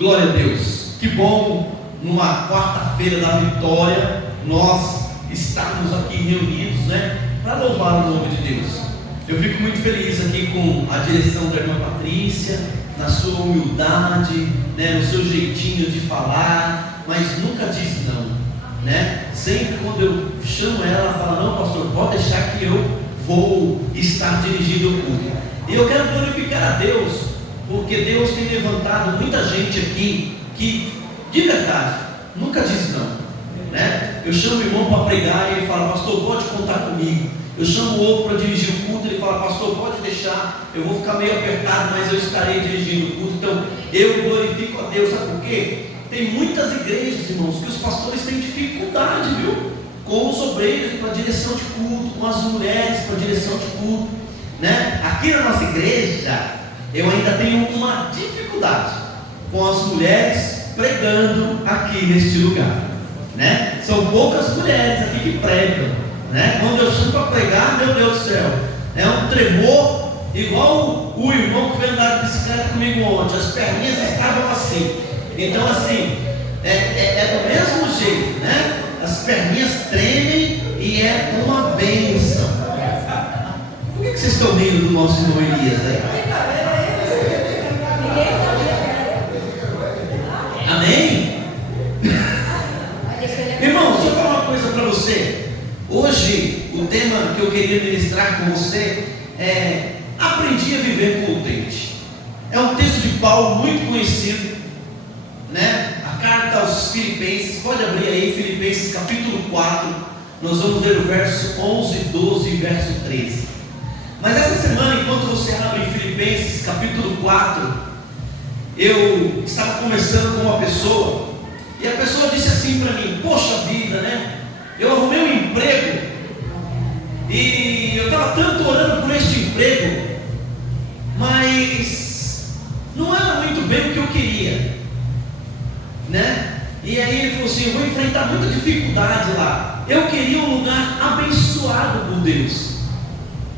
Glória a Deus. Que bom, numa quarta-feira da vitória, nós estarmos aqui reunidos, para louvar o nome de Deus. Eu fico muito feliz aqui com a direção da irmã Patrícia, na sua humildade, no seu jeitinho de falar, mas nunca diz não, Sempre quando eu chamo ela, ela fala: não, pastor, pode deixar que eu vou estar dirigindo o culto. E eu quero glorificar a Deus, porque Deus tem levantado muita gente aqui que, de verdade, nunca diz não, Eu chamo o irmão para pregar e ele fala: pastor, pode contar comigo. Eu chamo o outro para dirigir o culto e ele fala: pastor, pode deixar, eu vou ficar meio apertado, mas eu estarei dirigindo o culto. Então eu glorifico a Deus. Sabe por quê? Tem muitas igrejas, irmãos, que os pastores têm dificuldade, viu? Com os obreiros para a direção de culto, com as mulheres para a direção de culto, Aqui na nossa igreja eu ainda tenho uma dificuldade com as mulheres pregando aqui neste lugar, São poucas mulheres aqui que pregam, Quando eu chamo para pregar, meu Deus do céu, é um tremor, igual o irmão que veio andar de bicicleta comigo ontem. As perninhas estavam assim. Então assim, é do mesmo jeito, As perninhas tremem e é uma bênção. Por que vocês estão rindo do nosso irmão Elias aí? Amém? Irmão, deixa eu falar uma coisa para você. Hoje, o tema que eu queria ministrar com você é: aprendi a viver contente. É um texto de Paulo muito conhecido, A carta aos Filipenses. Pode abrir aí, Filipenses capítulo 4. Nós vamos ler o verso 11, 12 e verso 13. Mas essa semana, enquanto você abre em Filipenses capítulo 4, eu estava conversando com uma pessoa, e a pessoa disse assim para mim: poxa vida, eu arrumei um emprego, e eu estava tanto orando por este emprego, mas não era muito bem o que eu queria, E aí ele falou assim: eu vou enfrentar muita dificuldade lá. Eu queria um lugar abençoado por Deus.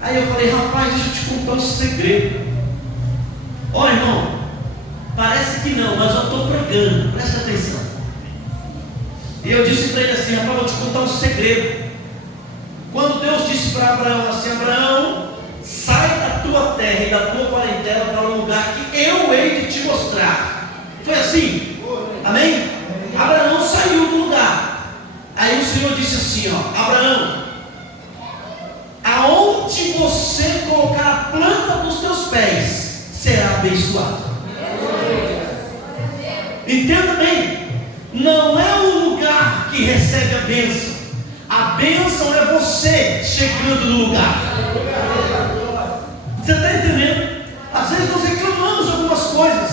Aí eu falei: rapaz, deixa eu te contar um segredo. Ó, irmão, parece que não, mas eu estou pregando, presta atenção. E eu disse para ele assim: rapaz, vou te contar um segredo. Quando Deus disse para Abraão assim: Abraão, sai da tua terra e da tua parentela para um lugar que eu hei de te mostrar. Foi assim? Amém? Abraão saiu do lugar. Aí o Senhor disse assim: Abraão, aonde você colocar a planta dos teus pés será abençoado. Entenda bem, não é o lugar que recebe a bênção. A bênção é você chegando no lugar. Você está entendendo? Às vezes nós reclamamos algumas coisas,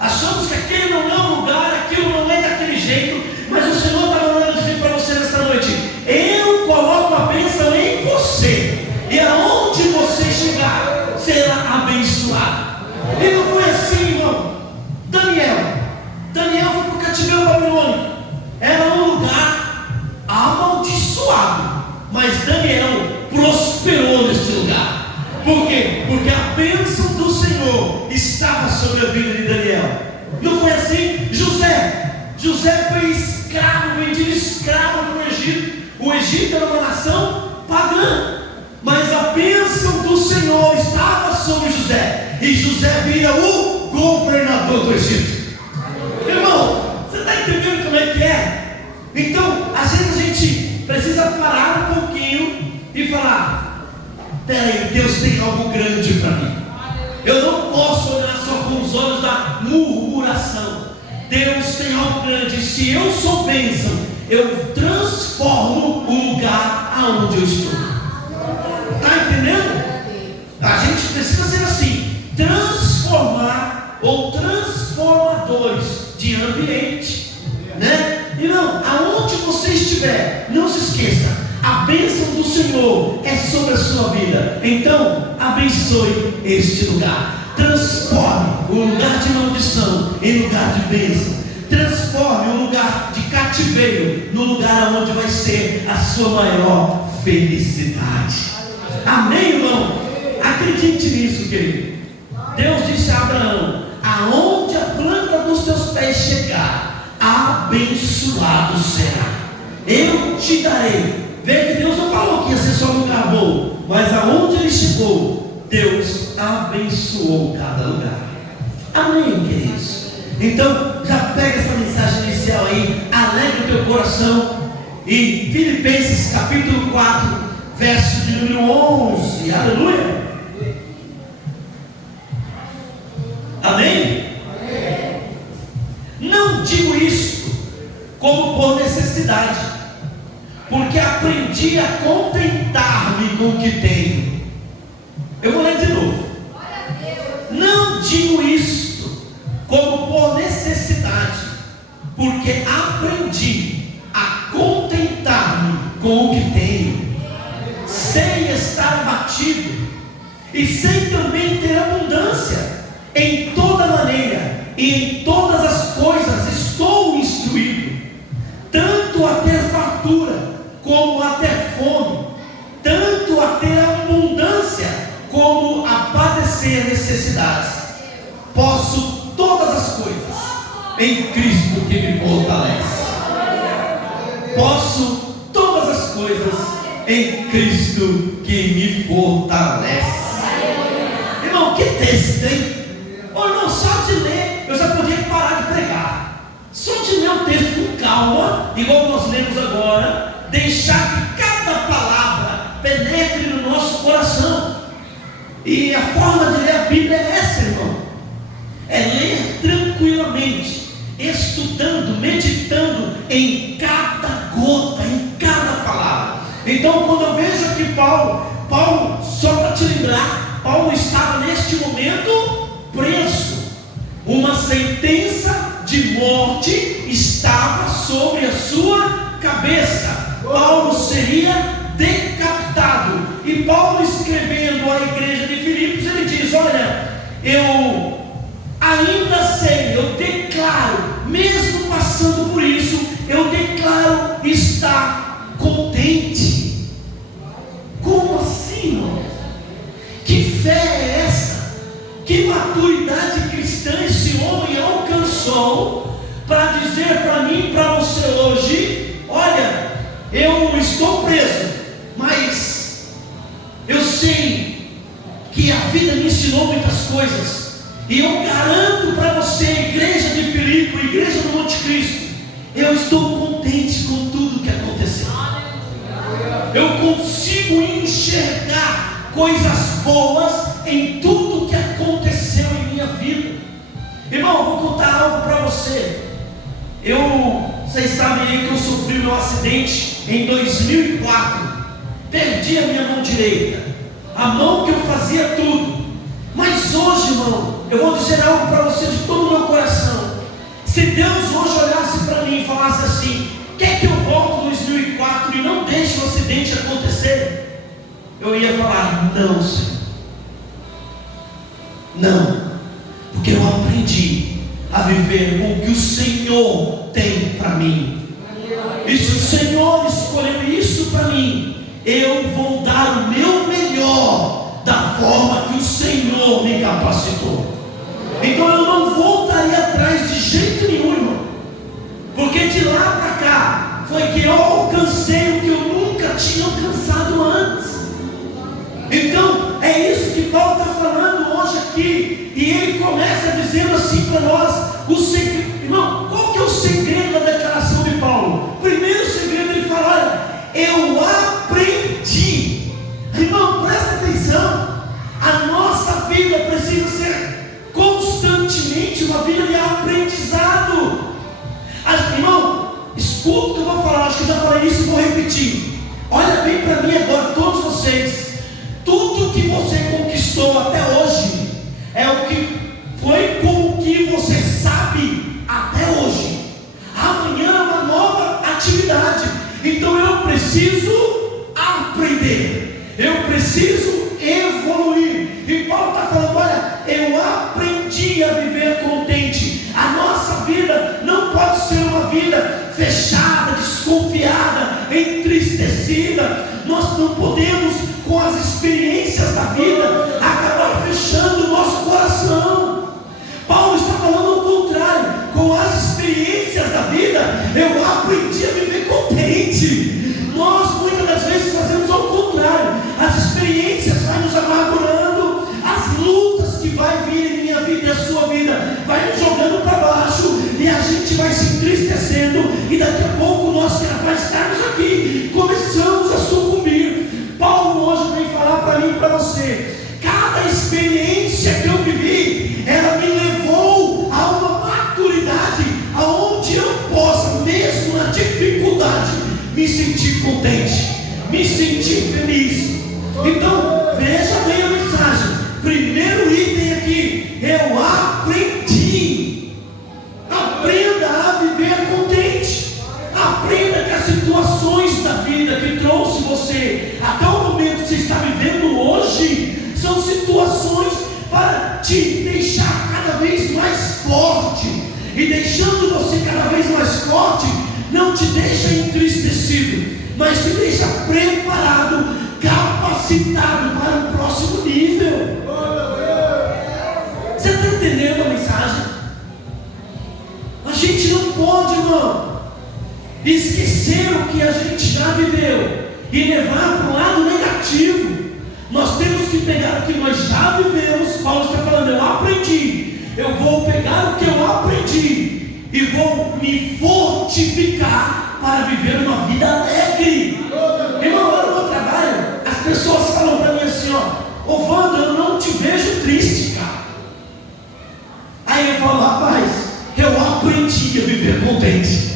achamos que aquele não é o lugar, aquilo não é daquele jeito, mas o Senhor está mandando dizer para você nesta noite: eu coloco a bênção em você, e aonde você chegar será abençoado. E não foi assim, irmão. Daniel foi para o cativeiro babilônico. Era um lugar amaldiçoado, mas Daniel prosperou neste lugar. Por quê? Porque a bênção do Senhor estava sobre a vida de Daniel. Não foi assim? José foi escravo, vendido escravo para o Egito. O Egito era uma nação pagã, mas a bênção do Senhor estava sobre José, e José vira o governador do Egito. Irmão, você está entendendo como é que é? Então, às vezes a gente precisa parar um pouquinho e falar: peraí, Deus tem algo grande para mim. Eu não posso olhar só com os olhos da murmuração. Deus tem algo grande. Se eu sou bênção, eu transformo o lugar aonde eu estou. Está entendendo? A gente precisa ser assim, transformar ou transformadores de ambiente, E não, aonde você estiver, não se esqueça, a bênção do Senhor é sobre a sua vida. Então abençoe este lugar. Transforme um lugar de maldição em lugar de bênção. Transforme um lugar de cativeiro no lugar onde vai ser a sua maior felicidade. Amém, irmão? Acredite nisso, querido. Deus disse a Abraão: aonde a planta dos teus pés chegar, abençoado será. Eu te darei. Vê que Deus não falou que ia ser só um lugar bom, mas aonde ele chegou, Deus abençoou cada lugar. Amém, queridos? Então, já pega essa mensagem inicial aí, alegra o teu coração. E Filipenses capítulo 4, verso de número 11, aleluia. Amém? Amém? Não digo isso como por necessidade, porque aprendi a contentar-me com o que tenho. Eu vou ler de novo. Não digo isto como por necessidade, porque aprendi a contentar-me com o que tenho, sem estar abatido, e sem também ter abundância. Em toda maneira e em todas as coisas estou instruído, tanto a ter fartura como a ter fome, tanto a ter abundância como a padecer necessidades. Posso todas as coisas em Cristo que me fortalece. Posso todas as coisas em Cristo que me fortalece. Irmão, que texto, hein? Ou não, só de ler eu já podia parar de pregar. Só de ler o texto com calma, igual nós lemos agora, deixar que cada palavra penetre no nosso coração. E a forma de ler a Bíblia é essa, irmão. É ler tranquilamente, estudando, meditando em cada gota, em cada palavra. Então, quando eu vejo aqui Paulo, só para te lembrar, Paulo estava neste momento preso. Uma sentença de morte estava sobre a sua cabeça. Paulo seria decapitado. E Paulo, escrevendo à igreja de Filipos, ele diz: olha, eu ainda sei, eu declaro, mesmo passando por isso, eu declaro estar contente. Como assim, irmão? Que fé é essa? Que maturidade cristã esse homem alcançou para dizer para mim e para você hoje: olha, eu estou preso, mas eu sei que a vida me ensinou muitas coisas, e eu garanto para você, igreja de Filipe, igreja do Monte Cristo, eu estou contente com tudo que aconteceu. Eu consigo enxergar coisas boas em tudo que aconteceu em minha vida. Irmão, eu vou contar algo para você. Vocês sabem aí que eu sofri um acidente em 2004. Perdi a minha mão direita, a mão que eu fazia tudo. Mas hoje, irmão, eu vou dizer algo para você de todo o meu coração. Se Deus hoje olhasse para mim e falasse assim: quer que eu volte em 2004 e não deixe o acidente acontecer? Eu ia falar: não, Senhor, não, porque eu aprendi a viver com o que o Senhor tem para mim. E se o Senhor escolheu isso para mim, eu vou dar o meu melhor da forma que o Senhor me capacitou. Então eu não voltaria atrás de jeito nenhum, irmão, porque de lá para cá foi que eu alcancei o que eu nunca tinha alcançado antes. Então é isso que Paulo está falando hoje aqui, e ele começa dizendo assim para nós: o segredo, irmão, qual que é o segredo da declaração de Paulo? Primeiro segredo, ele fala: olha, eu aprendi. Irmão, presta atenção, a nossa vida precisa ser constantemente uma vida de aprendizado. Irmão, escuta o que eu vou falar, acho que eu já falei isso e vou repetir. Olha bem para mim agora, todos vocês. Tudo que você conquistou até hoje é o que foi com o que você sabe até hoje. Amanhã é uma nova atividade. Então eu preciso aprender, eu preciso evoluir. E Paulo está falando: olha, eu aprendi a viver contente. A nossa vida não pode ser uma vida fechada, desconfiada, entristecida. Nós não podemos, com as experiências da vida, acabar fechando o nosso coração. Paulo está falando ao contrário: com as eu aprendi a viver contente. Nós muitas das vezes fazemos ao contrário. As experiências vão nos amargurando, as lutas que vai vir em minha vida e a sua vida vai nos jogando para baixo, e a gente vai se entristecendo, e daqui a pouco nós, para estarmos aqui, começamos a sucumbir. Paulo hoje vem falar para mim e para você: cada experiência que eu vivi, ela me levou a uma maturidade, aonde eu possa, mesmo na dificuldade, me sentir contente, me sentir feliz. Então, veja bem a mensagem. Primeiro item aqui: eu aprendi. Aprenda a viver contente. Aprenda que as situações da vida que trouxe você até o momento que você está vivendo hoje são situações para te deixar cada vez mais forte. E deixando você cada vez mais forte, não te deixa entristecido, mas te deixa preparado, capacitado para o próximo nível. Você está entendendo a mensagem? A gente não pode, irmão, esquecer o que a gente já viveu e levar para o lado negativo. Nós temos que pegar o que nós já vivemos. Paulo está falando: eu aprendi. Eu vou pegar o que eu aprendi e vou me fortificar para viver uma vida alegre. Irmão, lá no meu trabalho, as pessoas falam para mim assim: ó, ô Wanda, eu não te vejo triste, cara. Aí eu falo: rapaz, eu aprendi a viver contente.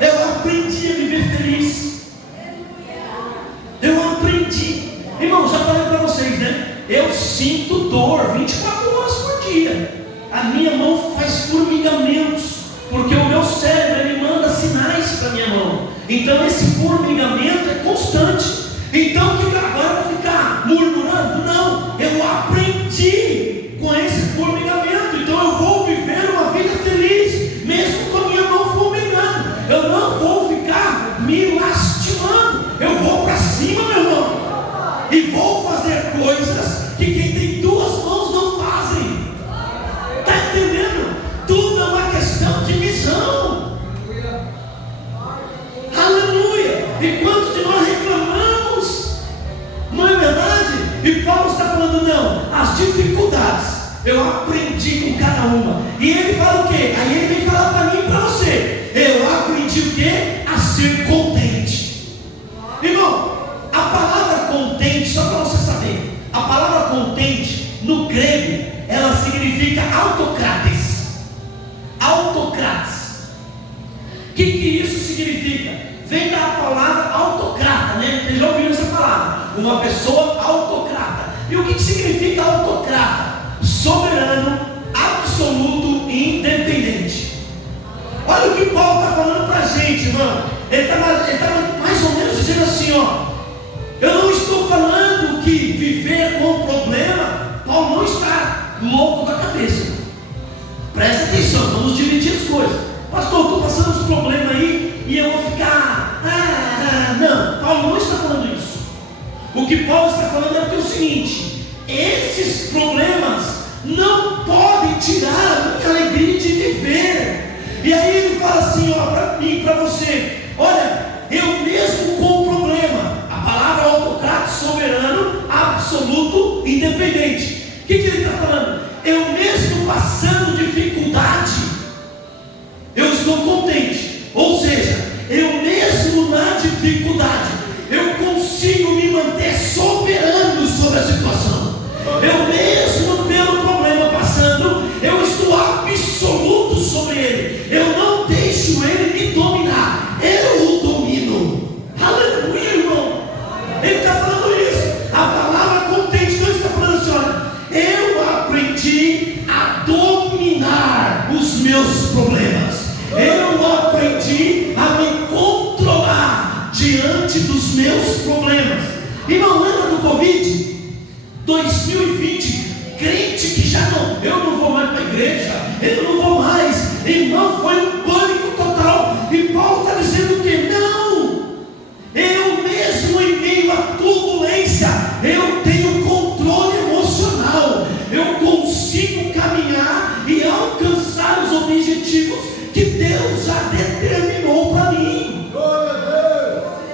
Eu aprendi a viver feliz. Eu aprendi. Irmão, já falei para vocês, né? Eu sinto dor 24 horas por dia. A minha mão faz formigamentos, porque o meu cérebro, ele manda sinais para a minha mão. Então esse formigamento é constante. Então que agora eu vou ficar murmurando? Não, eu aprendi com esse formigamento. Então eu vou viver uma vida feliz, mesmo com a minha mão formigando. Eu não vou ficar me lastimando. Eu vou para cima, meu irmão, e vou fazer coisas que quem tem duas mãos não fazem. Está entendendo? Tudo é uma questão de visão. Aleluia! E quantos de nós reclamamos? Não é verdade? E Paulo está falando: não, as dificuldades eu aprendi com cada uma. E ele fala o quê? Aí ele vem falar para mim e para você: eu aprendi o quê? A ser contente. Irmão, a palavra contente, só para você saber, a palavra contente no grego, ela significa autocrates. Autocrates. O que isso significa? Vem da palavra autocrata, né? Vocês já ouviram essa palavra? Uma pessoa autocrata. E o que significa autocrata? Soberano, absoluto e independente. Olha o que Paulo está falando para a gente, irmão. Ele está mais ou menos dizendo assim, ó: eu não estou falando que viver com problema, Paulo não está louco da cabeça. Presta atenção, vamos dividir as coisas. Pastor, estou passando uns problemas aí e eu vou ficar... Não, Paulo não está falando isso. O que Paulo está falando é o seguinte: esses problemas não podem tirar a minha alegria de viver. E aí ele fala assim, ó, para mim, para você: olha, eu mesmo com o problema, a palavra autocrata, soberano, absoluto, independente. O que ele está falando? Eu mesmo passando dificuldade, eu estou contente. Ou seja, eu mesmo na dificuldade, eu consigo me manter soberano sobre a situação. Eu mesmo pelo problema passando, eu estou absoluto sobre ele. Eu não deixo ele me dominar, eu o domino. Aleluia, irmão. Ele está falando isso. A palavra contente, então ele está falando assim: olha, eu aprendi a dominar os meus problemas. Eu aprendi a me controlar diante dos meus problemas. Irmão, lembra do Covid? 2020, crente que já não, eu não vou mais para a igreja, eu não vou mais. Irmão, foi um pânico total. E Paulo está dizendo que não, eu mesmo em meio à turbulência, eu tenho controle emocional. Eu consigo caminhar e alcançar os objetivos que Deus já determinou para mim.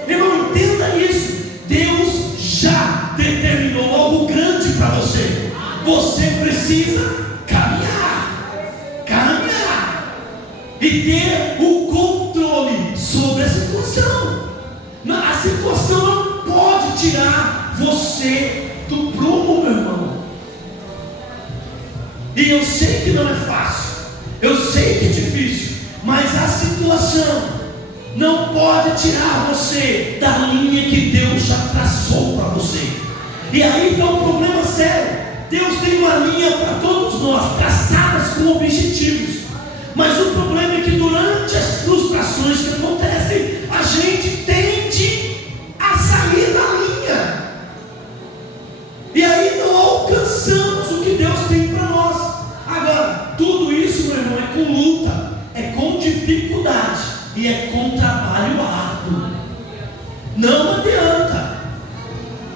Irmão, entenda isso. Deus já determinou algo grande para você. Você precisa caminhar e ter o controle sobre a situação. A situação não pode tirar você do prumo, meu irmão. E eu sei que não é fácil, eu sei que é difícil, mas a situação não pode tirar você da linha que Deus já traçou para você. E aí está um problema sério. Deus tem uma linha para todos nós, traçadas com objetivos. Mas o problema é que durante as frustrações que acontecem, a gente tende a sair da linha. E aí não alcançamos o que Deus tem para nós. Agora, tudo isso, meu irmão, é com luta, é com dificuldade e é com trabalho árduo. Não adianta.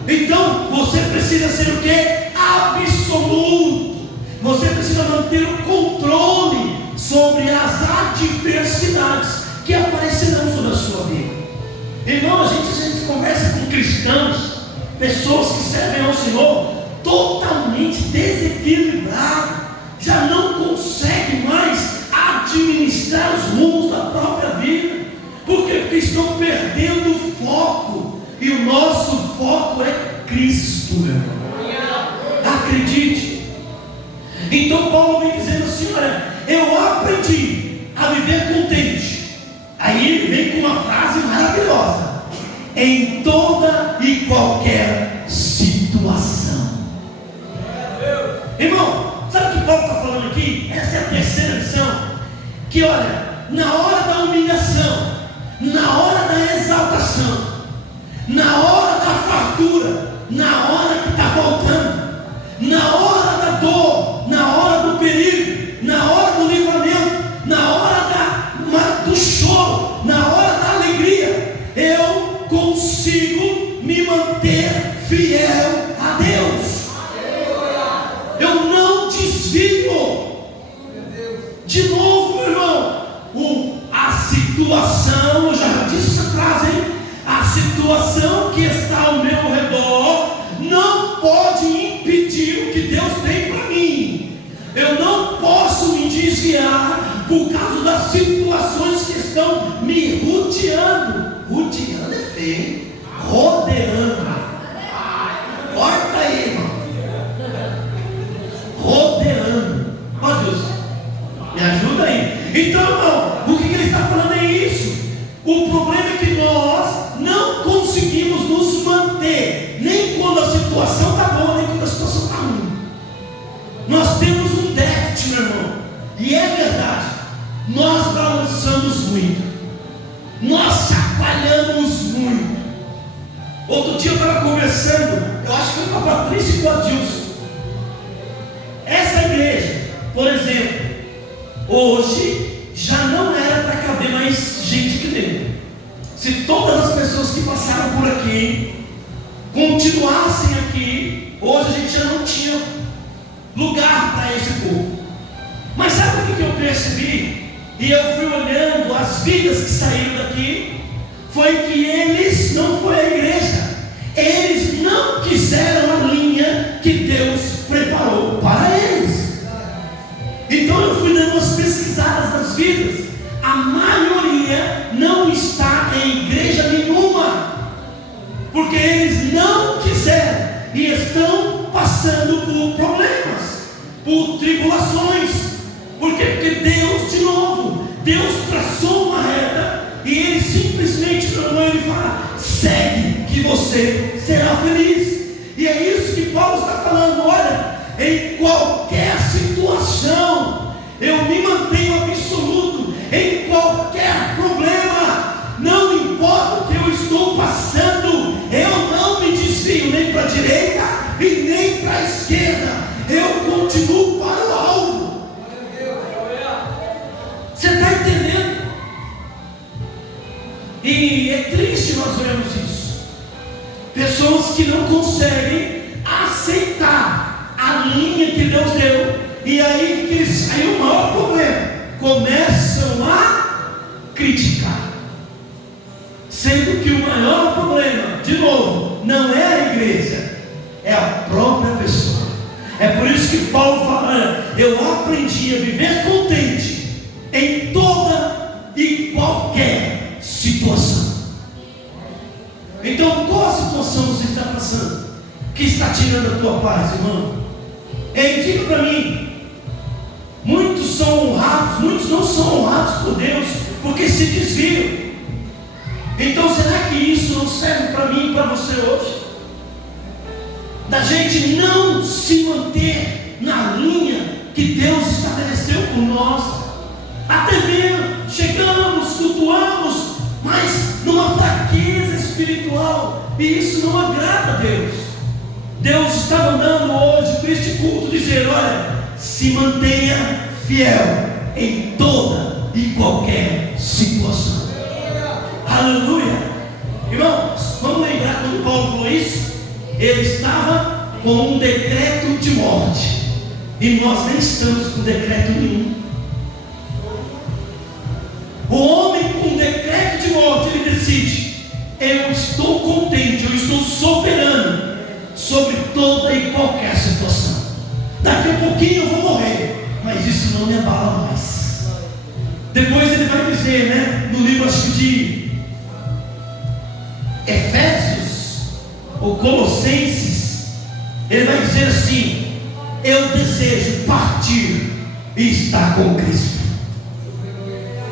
Então, você precisa ser o quê? Absoluto. Você precisa manter o controle sobre as adversidades que aparecerão sobre a sua vida. Irmão, a gente conversa com cristãos, pessoas que servem ao Senhor, totalmente desequilibrados, já não conseguem mais administrar os rumos da própria vida. Por quê? Porque estão perdendo o foco, e o nosso foco é Cristo, meu irmão. Acredite. Então Paulo vem dizendo assim: olha, eu aprendi a viver contente. Aí ele vem com uma frase maravilhosa: em toda e qualquer situação. Irmão, sabe o que Paulo está falando aqui? Essa é a terceira lição. Que olha, na hora da humilhação, na hora da exaltação, na hora da fartura, na hora que está faltando, na hora da dor, na hora do perigo, na hora do livramento, na hora do choro, na hora da alegria, eu consigo me manter fiel a Deus. Eu não desvio. De novo, meu irmão, a situação, eu já disse essa frase, hein? A situação que está ao meu redor não pode impedir o que Deus tem para mim. Eu não posso me desviar por causa das situações que estão me rodeando. Rodeando é feio. Rodeando. Corta aí, irmão. Rodeando. Ó Deus, me ajuda aí. Então, irmão, o que ele está falando é isso. O problema é que nós não conseguimos nos manter, nem quando a situação está boa, nem quando a situação está ruim. Nós temos um déficit, meu irmão, e é verdade. Nós balançamos muito, nós chacoalhamos muito. Outro dia eu estava conversando, eu acho que foi com a Patrícia e com a Dilson. Essa igreja, por exemplo, hoje já não era para caber mais gente aqui dentro. Se todas as pessoas que passaram por aqui continuassem aqui, hoje a gente já não tinha lugar para esse povo. Mas sabe o que eu percebi? E eu fui olhando as vidas que saíram daqui, foi que eles, não foi a igreja, eles não quiseram a linha que Deus preparou para eles. Então eu fui dando umas pesquisadas nas vidas. A maioria não está em igreja nenhuma, porque eles não quiseram e estão passando por problemas, por tribulações. Por quê? Porque Deus, de novo, Deus traçou uma reta e Ele simplesmente, meu irmão, Ele fala: segue que você será feliz. E é isso que Paulo está falando. Olha, em qualquer situação eu me mantenho absoluto. Em qualquer problema, não importa o que eu estou passando, eu não me desvio nem para a direita e nem para a esquerda. Eu continuo para o alvo. Você está entendendo? E é triste nós vermos isso. Pessoas que não conseguem aceitar a linha que Deus deu. E aí o maior problema: começam a criticar. Sendo que o maior problema, de novo, não é a igreja, é a própria pessoa. É por isso que Paulo fala: olha, eu aprendi a viver contente em toda e qualquer situação. Então, qual a situação você está passando que está tirando a tua paz, irmão? Diga para mim. Muitos são honrados, muitos não são honrados por Deus, porque se desviam. Então, será que isso não serve para mim e para você hoje? Da gente não se manter na linha que Deus estabeleceu por nós. Até mesmo chegamos, cultuamos, mas numa fraqueza espiritual, e isso não agrada a Deus. Deus está mandando hoje para este culto dizer: olha, se mantenha fiel em toda e qualquer situação. Aleluia. Irmãos, vamos lembrar quando Paulo falou isso? Ele estava com um decreto de morte, e nós nem estamos com decreto nenhum. O homem com decreto de morte, ele decide: eu estou contente, eu estou soberano sobre toda e qualquer situação. Daqui a pouquinho eu vou morrer, mas isso não me abala mais. Depois ele vai dizer, né, no livro, acho que de Efésios ou Colossenses, ele vai dizer assim: eu desejo partir e estar com Cristo.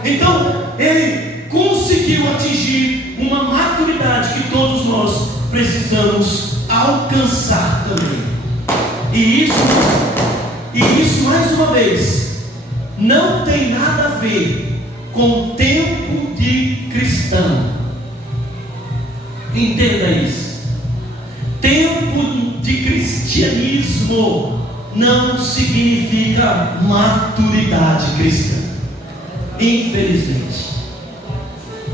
Então ele conseguiu atingir uma maturidade que todos nós precisamos alcançar também. E isso mais uma vez não tem nada a ver com tempo de cristão. Entenda isso. Tempo de cristianismo não significa maturidade cristã. Infelizmente,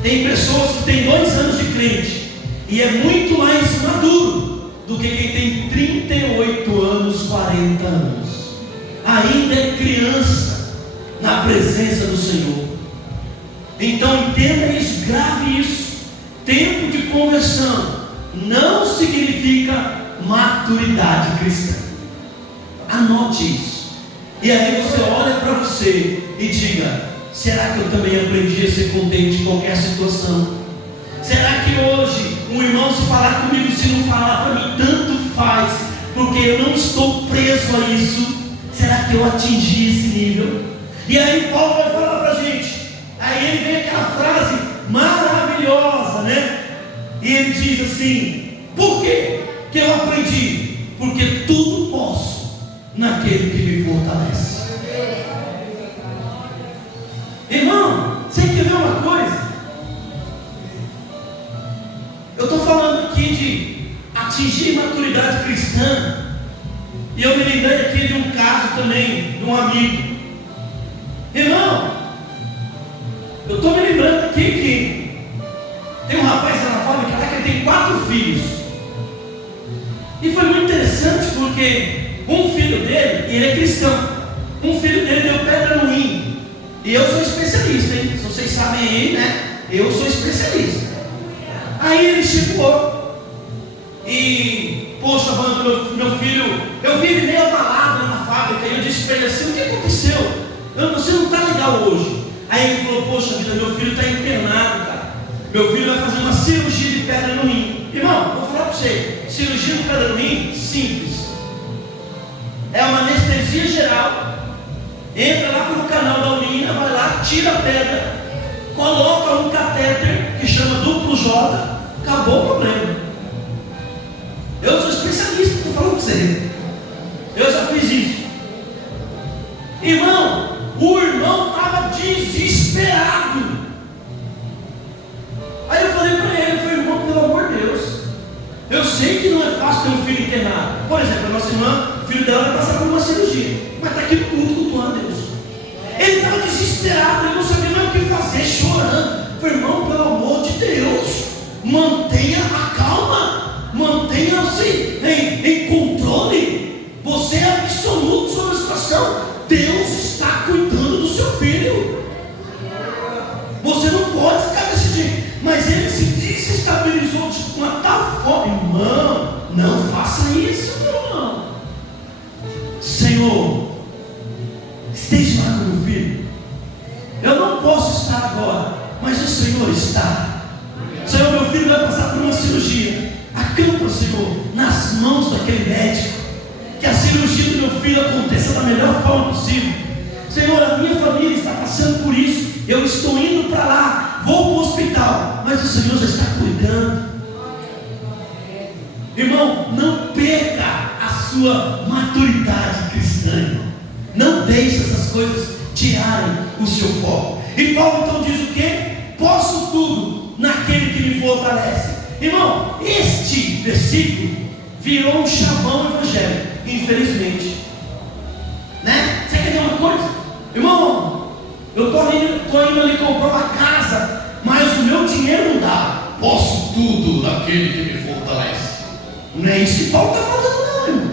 tem pessoas que têm 2 anos de crente e é muito mais maduro do que quem tem 38 anos, 40 anos. Ainda é criança na presença do Senhor. Então entenda isso, grave isso. Tempo de conversão não significa maturidade cristã. Anote isso. E aí você olha para você e diga: será que eu também aprendi a ser contente em qualquer situação? Será que hoje um irmão, se falar comigo, se não falar para mim, tanto faz, porque eu não estou preso a isso? Será que eu atingi esse nível? E aí Paulo vai falar para a gente. Aí ele vem aquela frase maravilhosa, né? E ele diz assim: por quê que eu aprendi? Porque tudo posso naquele que me fortalece. Irmão, você quer ver uma coisa? Eu estou falando aqui de atingir maturidade cristã, e eu me lembrei aqui de um caso também, de um amigo. Irmão, eu estou me lembrando aqui que tem um rapaz lá na fábrica lá que ele tem 4 filhos. E foi muito interessante porque um filho dele, ele é cristão, um filho dele deu pedra no rim. E eu sou especialista, hein? Se vocês sabem aí, né? Eu sou especialista. Aí ele chegou e, poxa, mano, meu filho, eu vi ele meio abalado na fábrica. E eu disse para ele assim: o que aconteceu? Você não está legal hoje. Aí ele falou: poxa vida, meu filho está internado, cara. Meu filho vai fazer uma cirurgia de pedra no rim. Irmão, vou falar para você: cirurgia de pedra no rim, simples. É uma anestesia geral. Entra lá pelo canal da urina, vai lá, tira a pedra, coloca um catéter que chama duplo J, acabou o problema. Eu sou especialista, estou falando para você. Eu já fiz isso. Irmão, o irmão estava desesperado. Aí eu falei para ele, irmão, pelo amor de Deus, eu sei que não é fácil ter um filho internado. Por exemplo, a nossa irmã, o filho dela vai passar por uma cirurgia, mas está aqui no culto cultuando a Deus. Ele estava desesperado, ele não sabia mais o que fazer, chorando. Eu falei: irmão, pelo amor de Deus, mantenha a calma, mantenha-se em controle. Você é absoluto sobre a situação. Deus está cuidando do seu filho. Você não eles vão te matar fome. Irmão, não faça isso, meu irmão. Senhor, esteja lá com meu filho. Eu não posso estar agora, mas o Senhor está. Senhor, meu filho vai passar por uma cirurgia. Acampa, Senhor, nas mãos daquele médico. Que a cirurgia do meu filho aconteça da melhor forma possível. Senhor, a minha família está passando por isso. Eu estou indo para lá, vou para o hospital, mas o Senhor já está cuidando. Irmão, não perca a sua maturidade cristã, irmão. Não deixe essas coisas tirarem o seu foco. E Paulo então diz o quê? Posso tudo naquele que me fortalece. Irmão, este versículo virou um chavão evangélico, infelizmente, né? Você quer ver uma coisa? Irmão, eu estou indo ali comprar uma casa, mas o meu dinheiro não dá. Posso tudo naquele que me fortalece. Não é isso que Paulo está falando, não, irmão.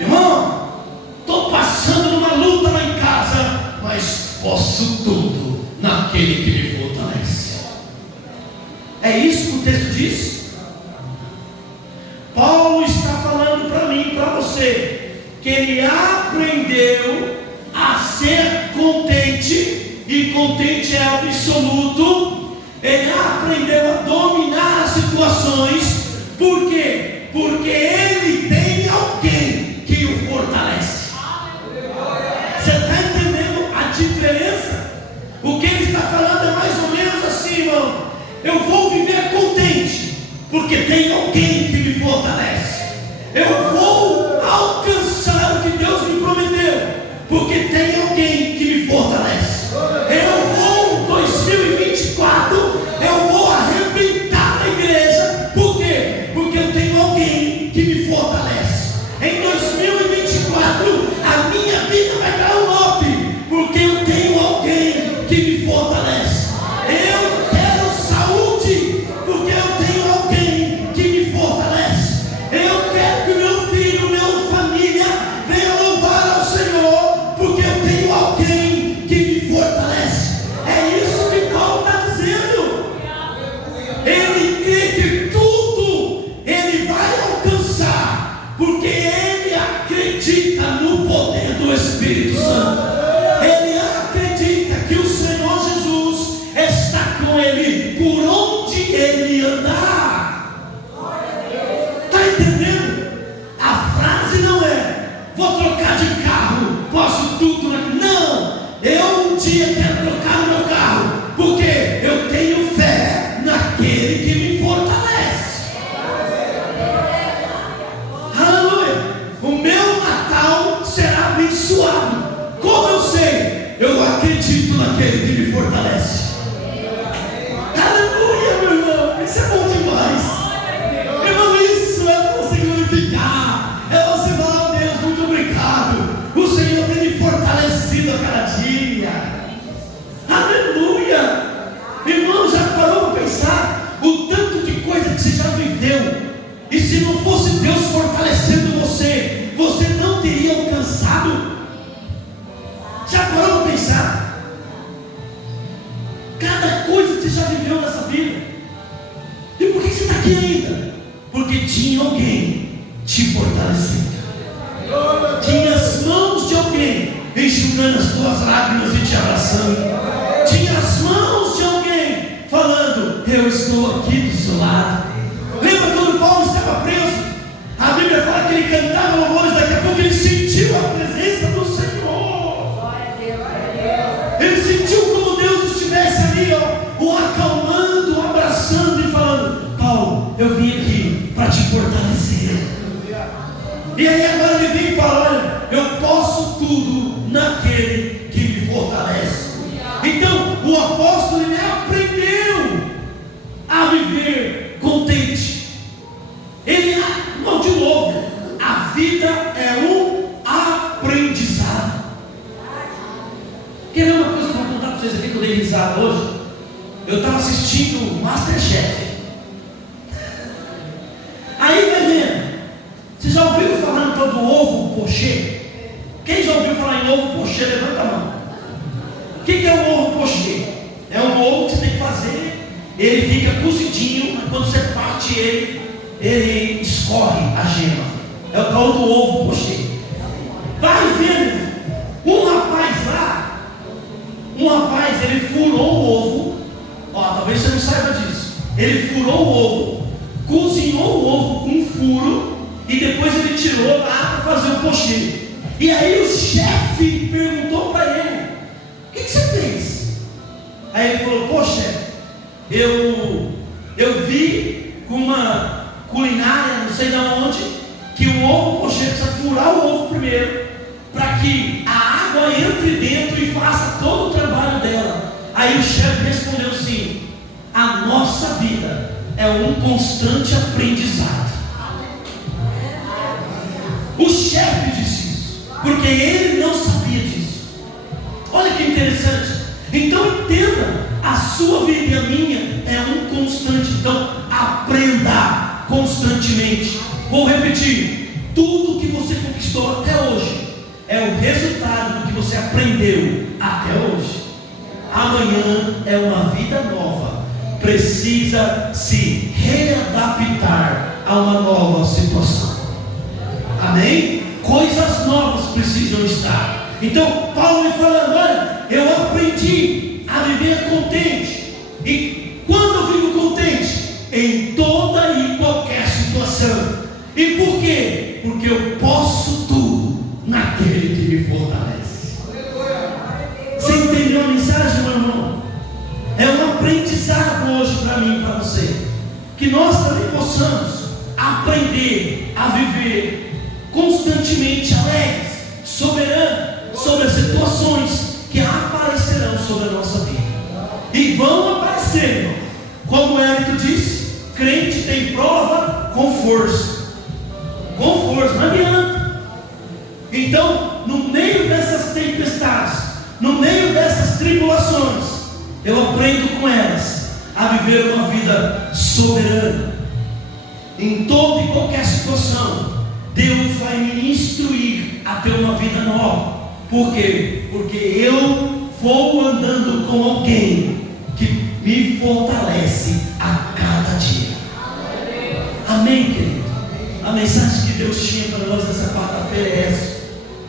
Irmão, estou passando numa luta lá em casa, mas posso tudo naquele que me fortalece. É isso que o texto diz? Paulo está falando para mim e para você que ele aprendeu a ser contente, e contente é absoluto. Ele aprendeu a dominar as situações. Por quê? Porque ele tem alguém que o fortalece. Você está entendendo a diferença? O que ele está falando é mais ou menos assim, irmão. Eu vou viver contente porque tem alguém que me fortalece. Eu vou alcançar o que Deus me prometeu porque tem alguém que me fortalece. Eu vou 2024, eu vou arrebentar a igreja. Por quê? Porque eu tenho alguém que me fortalece. Em 2024 a minha vida vai dar um up, porque eu tenho alguém que me fortalece. Eu quero saúde, porque eu tenho alguém que me fortalece. Eu quero que meu filho, minha família venha louvar ao Senhor, porque eu tenho alguém que me fortalece. É isso que Paulo está dizendo. Ele crê que tudo ele vai alcançar, porque ele acredita no poder do Espírito Santo. Ele acredita que o Senhor Jesus está com ele por onde ele andar. Está entendendo? A frase não é: vou trocar de carro, posso tudo. Não, eu um dia quero trocar o meu carro, porque eu tenho fé naquele que me fortalece. Aleluia. O meu Natal será abençoado. Como eu sei? Eu acredito naquele que me fortalece. Aleluia, meu irmão. Isso é bom demais. Irmão, isso é você glorificar. É você falar: oh, Deus, muito obrigado. O Senhor tem me fortalecido a cada dia. Aleluia. Irmão, já parou para pensar o tanto de coisa que você já viveu? E se não fosse Deus fortalecendo você, você não teria alcançado? Já parou para pensar? Cada coisa que você já viveu nessa vida. E por que você está aqui ainda? Porque tinha alguém te fortalecendo. Tinha as mãos de alguém enxugando as tuas lágrimas e te abraçando. Tinha as mãos de alguém falando: eu estou aqui do seu lado. Lembra quando Paulo estava preso? A Bíblia fala que ele cantava louvores, daqui a pouco ele sentiu a presença do Senhor. Ele sentiu como Deus estivesse ali, ó, o acalmando, o abraçando e falando: Paulo, eu vim aqui para te fortalecer. E aí agora ele vem e fala: olha, eu posso tudo naquele que me fortalece. Então o apóstolo, ele aprendeu a viver contente. Ele, não, de novo, a vida é um aprendizado. Quer ver uma coisa que eu vou contar para vocês aqui, que eu dei risada hoje? Eu estava assistindo o Masterchef. Aí, vai vendo, você já ouviu falar então do ovo pochê? Quem já ouviu falar em ovo pochê, levanta a mão. O que é um ovo pochê? É um ovo que você tem que fazer, ele fica cozidinho, mas quando você parte ele escorre a gema. É o tal do ovo pochê. Vai vendo, um rapaz, ele furou o ovo. Ó, talvez você não saiba disso. Ele furou o ovo, cozinhou o ovo com um furo e depois ele tirou lá para fazer o pochê. E aí o chefe perguntou para ele: o que você fez? Aí ele falou: pô, chefe, eu vi com uma culinária, não sei de onde, que o ovo pochê precisa furar o ovo primeiro, para que a água entre dentro e faça todo o trabalho dela. Aí o chefe respondeu assim: a nossa vida é um constante aprendizado. O chefe disse isso, porque ele não sabia disso. Olha que interessante. Então entenda, a sua vida e a minha é um constante. Então aprenda constantemente. Vou repetir: tudo que você conquistou até hoje é o resultado do que você aprendeu até hoje. Amanhã é uma vida nova. Precisa se readaptar a uma nova situação. Amém? Coisas novas precisam estar. Então Paulo me falando: olha, eu aprendi a viver contente. E quando eu vivo contente? Em toda e qualquer situação. E por quê? Porque eu posso tudo naquele que me fortalece. Você entendeu a mensagem, meu irmão? É um aprendizado hoje para mim e para você, que nós também possamos aprender a viver constantemente alegres, soberanos sobre as situações que aparecerão sobre a nossa vida. E vão aparecer, irmão. Como o Érico disse, crente tem prova com força. Com força, não adianta. Então, no meio dessas tempestades, no meio dessas tribulações, eu aprendo com elas a viver uma vida soberana. Em toda e qualquer situação, Deus vai me instruir a ter uma vida nova. Por quê? Porque eu vou andando com alguém que me fortalece a cada dia. Amém, querido? A mensagem que Deus tinha para nós nessa quarta-feira é essa: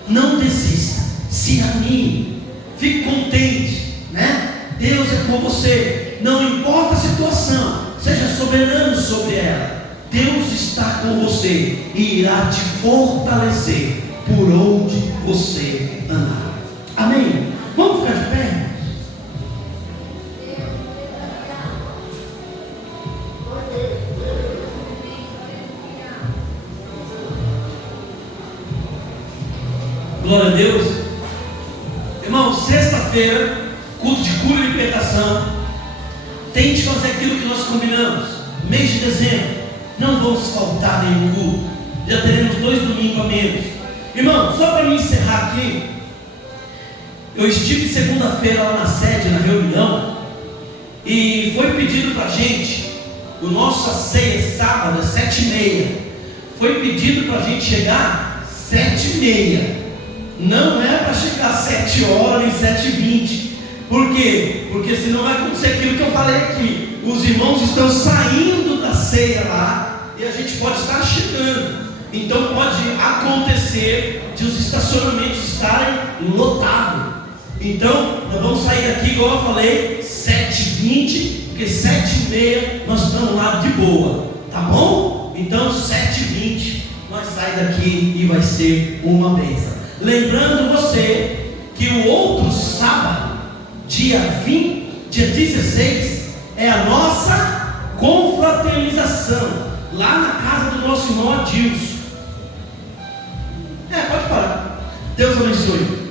não desista, se anime, fique contente, né? Deus é com você, não importa a situação, seja soberano sobre ela. Deus está com você e irá te fortalecer por onde você andar. Amém? Vamos ficar de pé? Glória a Deus. Irmão, sexta-feira, culto de cura e libertação. Tente fazer aquilo que nós combinamos. Mês de dezembro, não vamos faltar nenhum culto. Já teremos 2 domingos a menos. Irmão, só para me encerrar aqui, eu estive segunda-feira lá na sede, na reunião, e foi pedido para a gente, o nossa ceia sábado é 7h30. Foi pedido para a gente chegar 7h30. Não é para chegar 7 horas e 7h20. Por quê? Porque senão vai acontecer aquilo que eu falei aqui. Os irmãos estão saindo da ceia lá e a gente pode estar chegando. Então pode acontecer de os estacionamentos estarem lotados. Então nós vamos sair daqui, igual eu falei, 7h20, porque 7h30 nós estamos lá de boa. Tá bom? Então 7h20 nós saímos daqui e vai ser uma bênção. Lembrando você que o outro sábado, dia 16, é a nossa confraternização, lá na casa do nosso irmão Adilson. Pode parar. Deus abençoe.